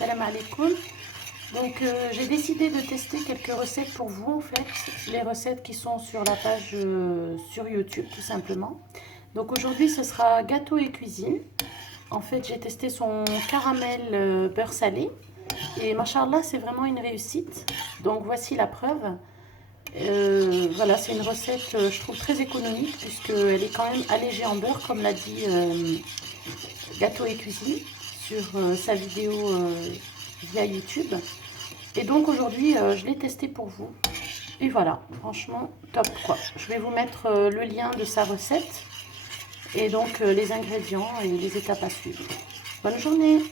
Salam alaikum. Donc j'ai décidé de tester quelques recettes pour vous en fait, les recettes qui sont sur la page sur YouTube tout simplement. Donc aujourd'hui ce sera gâteau et cuisine. En fait j'ai testé son caramel beurre salé et machallah c'est vraiment une réussite. Donc voici la preuve. Voilà, c'est une recette je trouve très économique puisqu'elle est quand même allégée en beurre comme l'a dit gâteau et cuisine sur sa vidéo via YouTube. Et donc aujourd'hui, je l'ai testé pour vous. Et voilà, franchement, top quoi. Je vais vous mettre le lien de sa recette et donc les ingrédients et les étapes à suivre. Bonne journée!